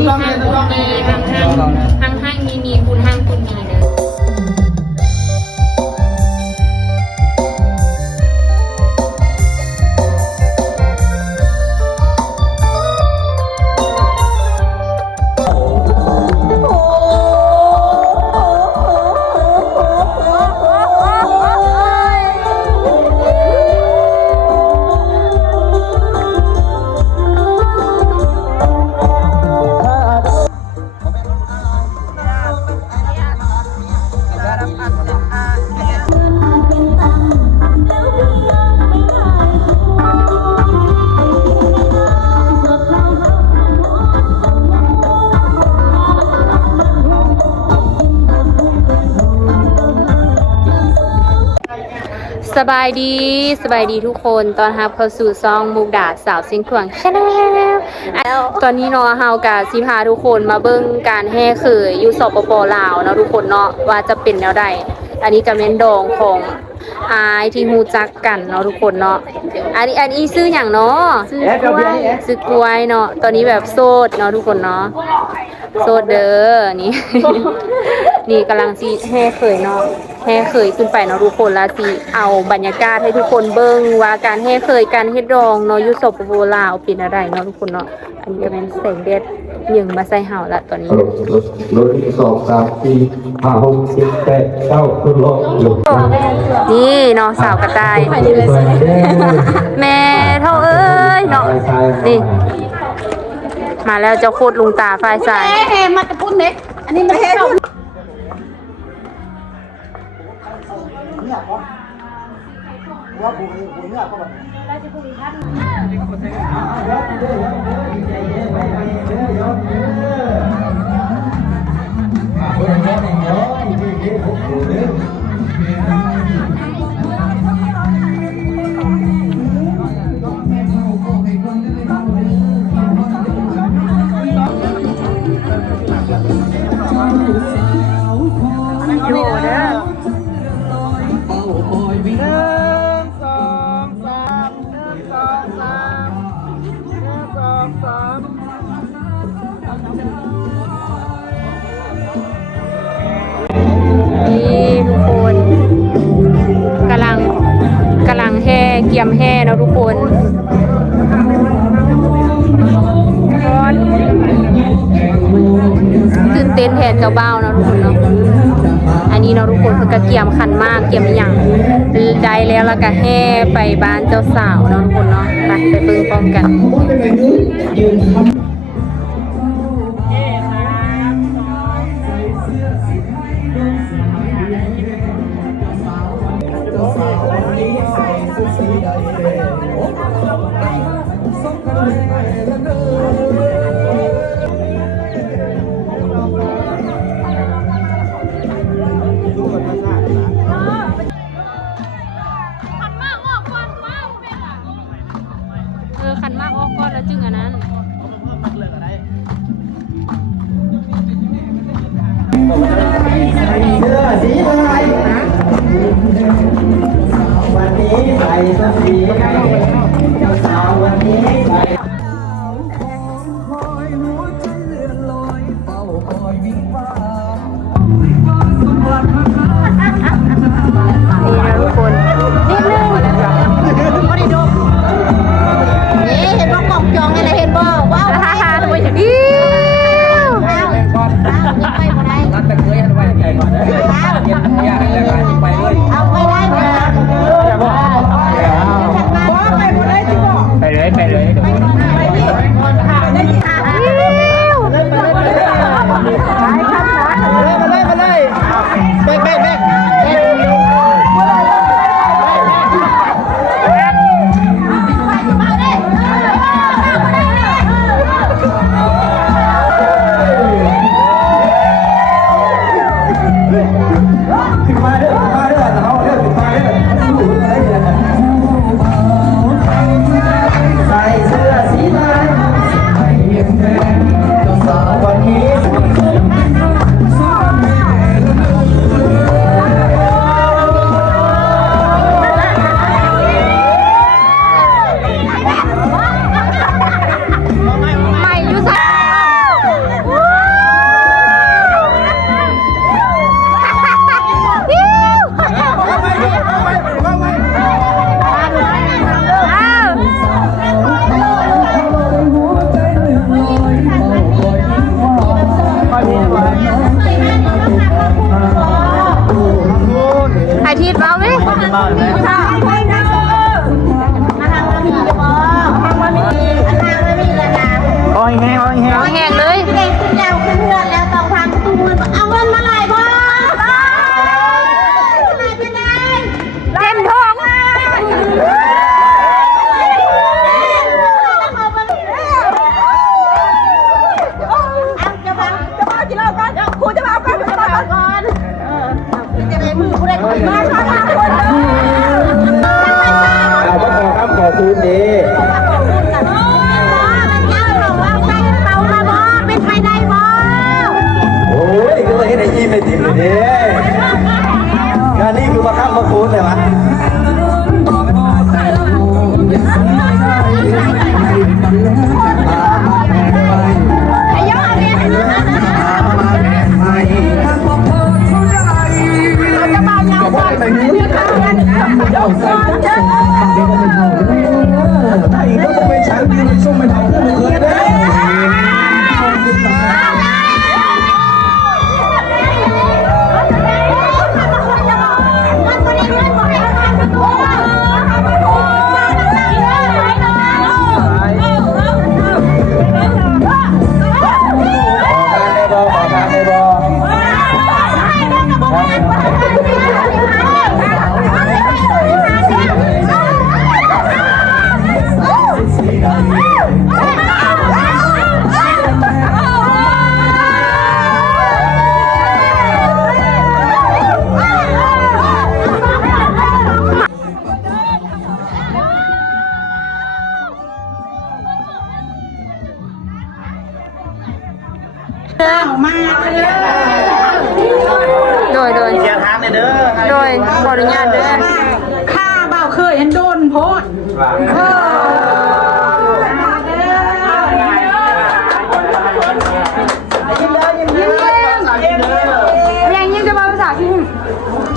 มี สบายดีสบายดีทุกคนตอนรับเข้าสู่ซองมุกดาสาวเสิงขวางชาแนลตอนนี้เนาะเฮากะสิพาทุกคนมาเบิ่งการแห่เขยอยู่สปปลาวเนาะทุกคนเนาะว่าจะเป็นแนวใดอันนี้ก็เป็นดองของอายที่ฮู้จักกันเนาะทุกคนเนาะอันนี้อันนี้ซื้อหยังเนาะซื้อกล้วยซื้อกล้วยเนาะตอนนี้แบบโสดเนาะทุกคนเนาะ โสดเด้อนี่ นี่กำลังสิแห่เขยเนาะแห่เขยขึ้นไปเนาะทุกคนแล้วสิเอาบรรยากาศให้ทุกคนเบิ่งว่าการแห่เขยการเฮ็ดดองเนาะยู่สปปลาวเป็นอะไรเนาะทุกคนเนาะอันนี้ก็เป็นแสงแดดยิงมาใส่เห่าละตอนนี้รถที่สองสามสี่ห้าหกเจ็ดแปดเก้าขึ้นรถหยุดนี่เนาะสาวกระต่าย แม่เท่าเอ้ยเนาะนี่ มาแล้วเจ้าโคตรลุงตาฝ่ายสาย เฮ้มาตะพุ่นเด็กอันนี้มันเฮ้อยู่ นี่ทุกคนกำลังกำลังแห่เกียมแห่เนาะทุกคนร้อนตื่นเต้นแทนเจ้าเบ่าเนาะทุกคนเนาะอันนี้เนาะทุกคนเพิ่นก็เกียมคันมากเกียมอย่างได้แล้วแล้วก็แห่ไปบ้านเจ้าสาวเนาะทุกคนเนาะไปไปเบิ่งพร้อมกัน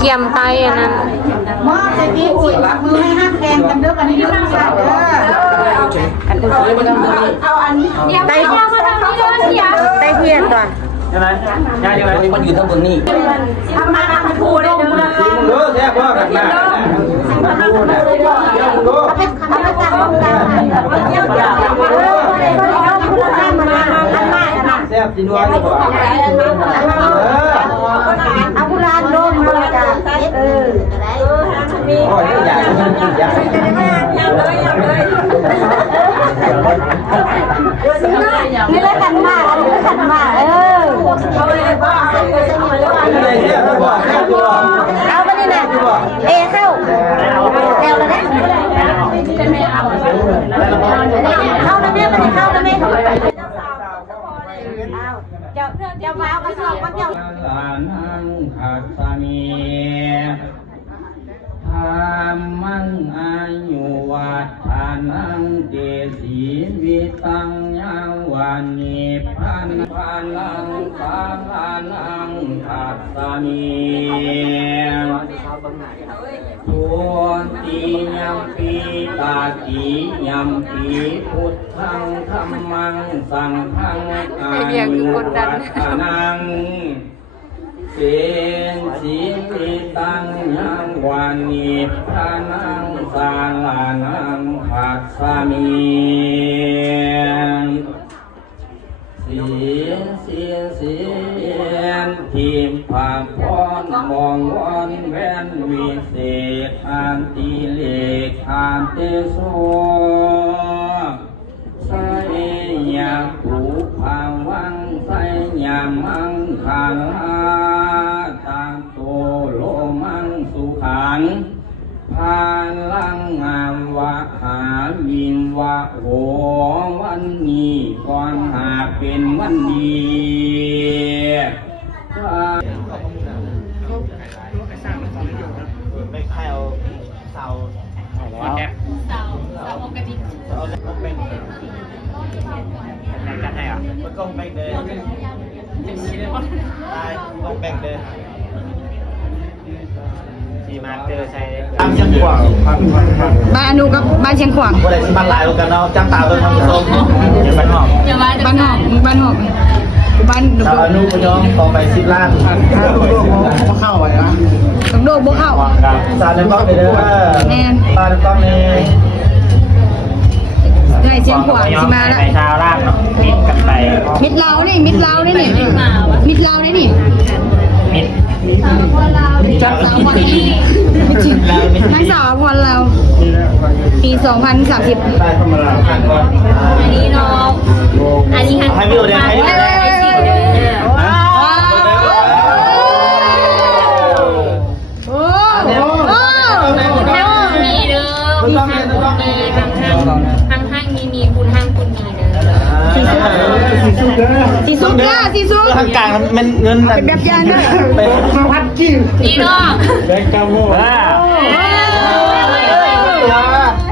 เกี่ยมไตอันนั้นมอบจะดีอุ่นมือให้ห้ามแกงกันเด้อกันนี้เรื่องสัตว์เด้อเอาอันนี้ได้เทียนได้เทียนก่อนยังไงยังยังไงมันอยู่ทั้งบนนี่ทำมาทำพูได้เด้อสีมึงดูแซ่บว่ากันนะมาดูนะเดี๋ยวมึงดูเอาไปตั้งตรงกลางเดี๋ยวจะเอาไปเอาคุณแม่มาอันมากนะแซ่บจีนวลดีกว่าเออเอาคุณ ลานโนมาจ้ะเออโอ้ยใหญ่ใหญ่นี่ยลยขันมาอันนี้ขันมาเออใหญ่แซ่บดีกว่าแซ่บดีกว่าเอาไปนี่นะเอเข้าเร็วเลยนะเข้านะแม่ไม่ได้เข้านะแม่ เจ้าเจ้ามาเอากระสอบมาเจ้าสานังขัสสามีธรรมังอายุวัฏฐานังเจสีวิตัง ยังวันนิพพานพานังสาพานังขัสสามีตัวตียัมปีตากียัมปีพุทธังธรรมังสังฆังอายุวัฏฐานังเสียงสีลิตังยังวันนิพพานังสาลานังขัสสามี เตโสไสยาภูภาวังไสยามังคาลาตังโตโลมังสุขังพาลังงามวะหาวินวะโหวันนี้ก่อนหากเป็นวันดี เอาต้องเป็นแบ่งกันให้อะมันต้องแบ่งเลยได้ต้องแบ่งเลยทีมาเจอใช้ตามเชียงขวางบ้านอนุกับบ้านเชียงขวางว่าอะไรที่บ้านลายกันเนาะจ้างตาเป็นทางส้มเดี๋ยวบ้านนอกบ้านหอกบ้านหอกบ้านดงสาวอนุปยองขอไปสิบล้านก็เข้าไปนะดงโดบ่เข้าสาวในบ้านเลยเด้อแน่นตาในบ้านเลย ได้เสียงขวางสิมาละในชาวล่างเนาะมิดกันไปมิดลาวนี่มิดลาวนี่นี่มิดลาวนี่นี่มิดจับสาววันนี้ทั้งสาววันเรา ปี 2030ได้ธรรมดาอันนี้เนาะอันนี้ฮันให้พี่โอเดนให้พี่โอเดนโอ้โอ้ห้างมีเด้อมีห้างมีห้าง สีสุกล่ะสีสุกทางกลางมันเงินเป็นแบบอย่างเด้อเป็นนี่เนาะแบงกาโม่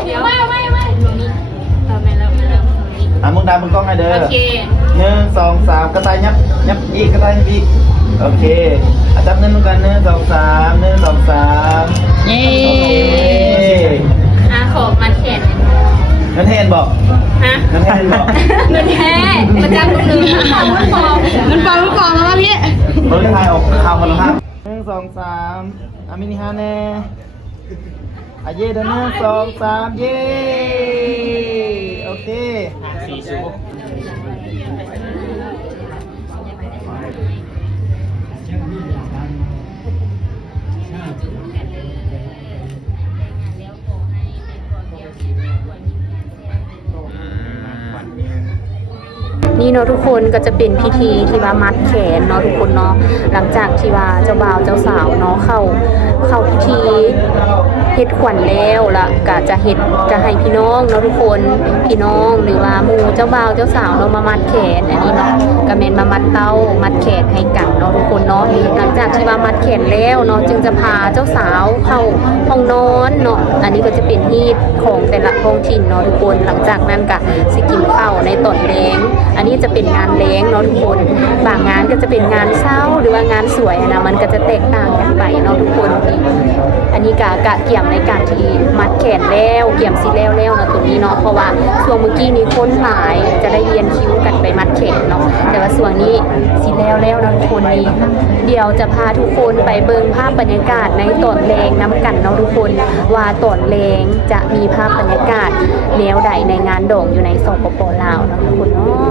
เดี๋ยวไม่ไม่ไม่ตรงนี้เออไม่แล้วไม่แล้วตรงนี้อะมึงดามึงกล้องให้เด้อโอเคหนึ่งสองสามกระต่ายยับยับอีกกระต่ายยับอีกโอเคอะจับเงินด้วยกันหนึ่งสองสามหนึ่งสองสามเย้โอเคอะขอมัดแขน เงินเทนบอกฮะเงินเทนบอกเงินแท้ประจำตรงนี้ของมันปลอมมันปองมันปองแล้ววะพี่เราจะถ่ายออกข่าวคนละห้าหนึ่งสองสามอามินิฮาเน่อาเย่เด้อหนึ่งสองสามเย่โอเคสีสู เนาะทุกคนก็จะเป็นพิธีที่ว่ามัดแขนเนาะทุกคนเนาะหลังจากที่ว่าเจ้าบ่าวเจ้าสาวเนาะเข้าเข้าพิธีเฮ็ดขวัญแล้วละก็จะเฮ็ดจะให้พี่น้องเนาะทุกคนพี่น้องหรือว่าหมู่เจ้าบ่าวเจ้าสาวเนาะมามัดแขนอันนี้เนาะก็แม่นมามัดเต้ามัดแขนให้กันเนาะทุกคนเนาะหลังจากที่ว่ามัดแขนแล้วเนาะจึงจะพาเจ้าสาวเข้าห้องนอนเนาะอันนี้ก็จะเป็นฮีตของแต่ละท้องถิ่นเนาะทุกคน หลังจากนั้นก็สิกินข้าวในตอนแลงอันนี้จะเป็นงานแล้งเนาะทุกคน บางงานก็จะเป็นงานเศร้าหรือว่างานสวยนะมันก็จะแตกต่างกันไปเนาะทุกคน อันนี้กะกะเกี่ยมในการที่มัดแขนแล้วเกี่ยมสีแล้วแล้วนะตรงนี้เนาะเพราะว่าช่วงเมื่อกี้นี้ค้นหลายจะได้เรียนคิ้วกันไปมัดแขนเนาะแต่ว่าส่วนนี้สีแล้วแล้วนะทุกคนนี่เดี๋ยวจะพาทุกคนไปเบิ่งภาพบรรยากาศในตอนแรงน้ำกันเนาะทุกคนว่าตอนแรงจะมีภาพบรรยากาศแนวใดในงานโด่งอยู่ในสปปลาวเนาะทุกคนเนาะ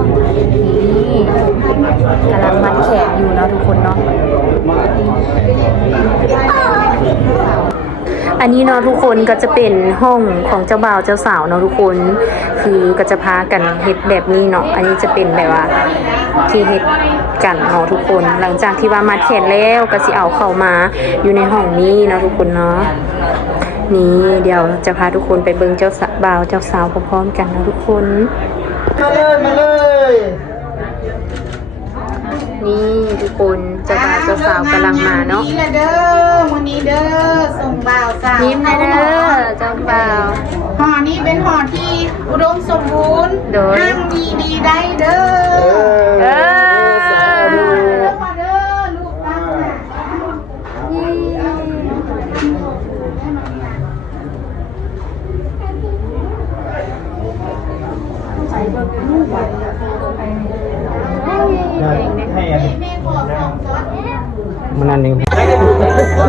กำลังมัดแขนอยู่เนาะทุกคนเนาะอันนี้เนาะทุกคนก็จะเป็นห้องของเจ้าบ่าวเจ้าสาวเนาะทุกคน คือก็จะพากันเฮ็ดแบบนี้เนาะอันนี้จะเป็นแบบว่าที่เฮ็ดกันเนาะทุกคน หลังจากที่ว่ามาแขนแล้วก็สิเอาเข้ามาอยู่ในห้องนี้เนาะทุกคนเนาะนี่เดี๋ยวจะพาทุกคนไปเบิ่งเจ้าบ่าวเจ้าสาวพร้อมๆกันเนาะทุกคน มาเลยมาเลย นี่ทุกคนเจ้าบ่าวเจ้าสาวกำลังมาเนาะวันนี้เด้อวันนี้เด้อส่งบ่าวสาวยิ้มเลยเด้อเจ้าบ่าว ห่อนี้เป็นห่อที่อุดมสมบูรณ์โดยห้ามมีดีได้เด้อ เออ เด้อมาเด้อลูกตั้งน่ะ ให้อันนี้ แม่บอกสองซอส มั นั้นเอง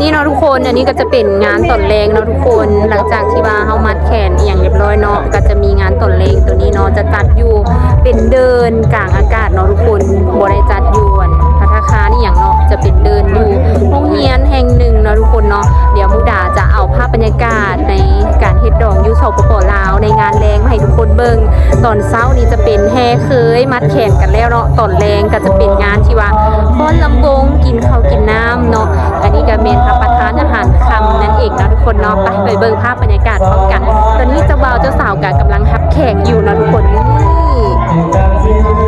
นี่เนาะทุกคนอันนี้ก็จะเป็นงานตอนแรงเนาะทุกคนหลังจากที่ว่าเฮามัดแขนอย่างเรียบร้อยเนาะก็จะมีงานตอนแรงตัวนี้เนาะจะตัดอยู่เป็นเดินกลางอากาศเนาะทุกคน สปปลาวในงานแรงมาให้ทุกคนเบิ่งตอนเช้านี้จะเป็นแห่เคยมัดแขนกันแล้วเนาะตอนแรงก็จะเป็นงานที่ว่าฟ้อนลำวงกินข้าวกินน้ำเนาะอันนี้ก็เมนรับประทานอาหารค่ำนั่นเองเนาะทุกคนเนาะไปไปเบิ่งภาพบรรยากาศพร้อมกัน ตอนนี้เจ้าบ่าวเจ้าสาวกันกำลังฮับแขกอยู่เนาะทุกคนนี่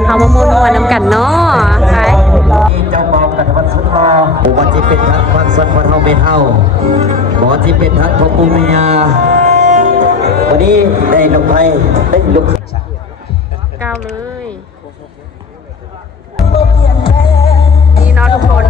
เฮามาโมนวนำกันเนาะไปเจ้าบอกกันวันสุดรอวันที่เป็นทักวันสันวันเฮาไม่เท่าวันที่เป็นทักพ่อปู่แม่ยา วันนี้ได้ลงไปได้ลงก้าวเลยนี่เนาะทุกคน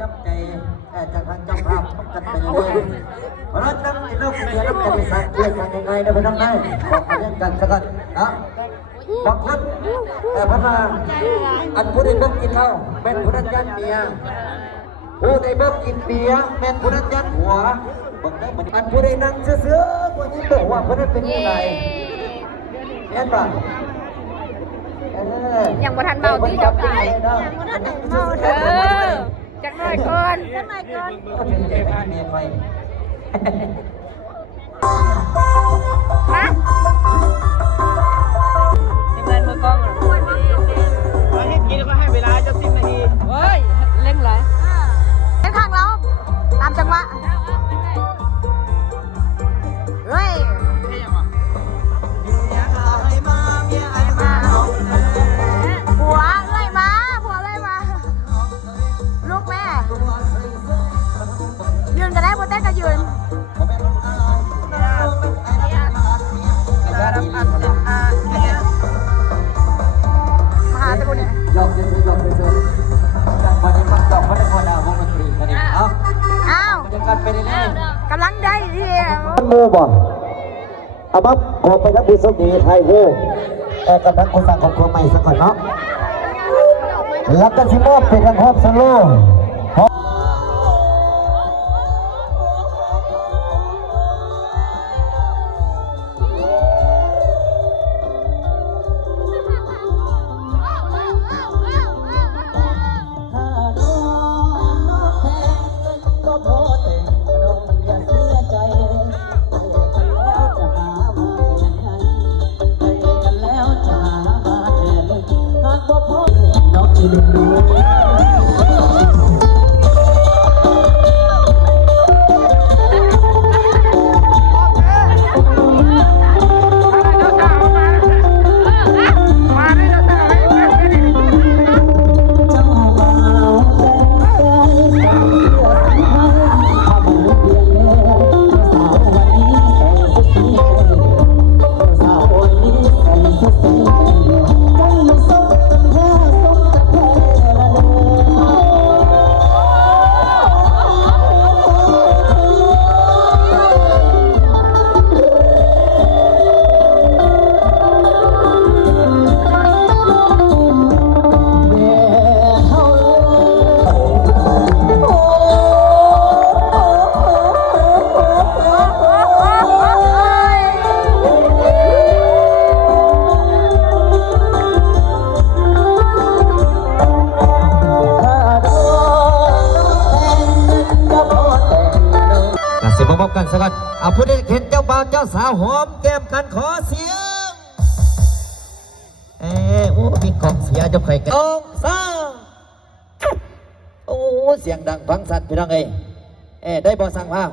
น้ำคิดน้ำใจากทางเจ้าภาพกันไปเรื่อยเพราะฉะนั้นน้ำเริ่มเรียนน้ำจะไปสั่งเรียนกันยังไงนะไปน้องได้บอกเรียนกันสักกันนะบางคนแต่พัฒนาอันผู้ใดเบิ่งกินเหล้าเป็นผู้นั้นยันเมียผู้ใดเบิ่งกินเบียร์แม่นผู้นั้นยันหัวบอกได้เหมือนอันผู้ใดนั่งเสื้อๆคนนี้บอกว่าผู้นั้นเป็นยังไงแม่นป่ะออยังบ่ทันเบาที่เจ้าตายเออเออ จักหน่อยก่อนก็เป็นใจแม่เมียไปมาทีมงานมือกล้องอะให้กินก็ให้เวลาจะสิบนาทีเฮ้ยเล่งไรเล่นข้างเราตามจังหวะ อไปทั้งผู้สมีไทยวูแต่กับทั้งคนต่งของครัวใหม่สักก่อนเนาะแล้วก็ชิมอบเป็นกันพร้อมสโล หอมแก้มกันขอเสียง เอ้โอ้มีกองเสียจะใครกันองสาโอ้ เสียงดังฟังสัตว์พี่น้องเอ้ยเอ้ได้บอสั่งภาพ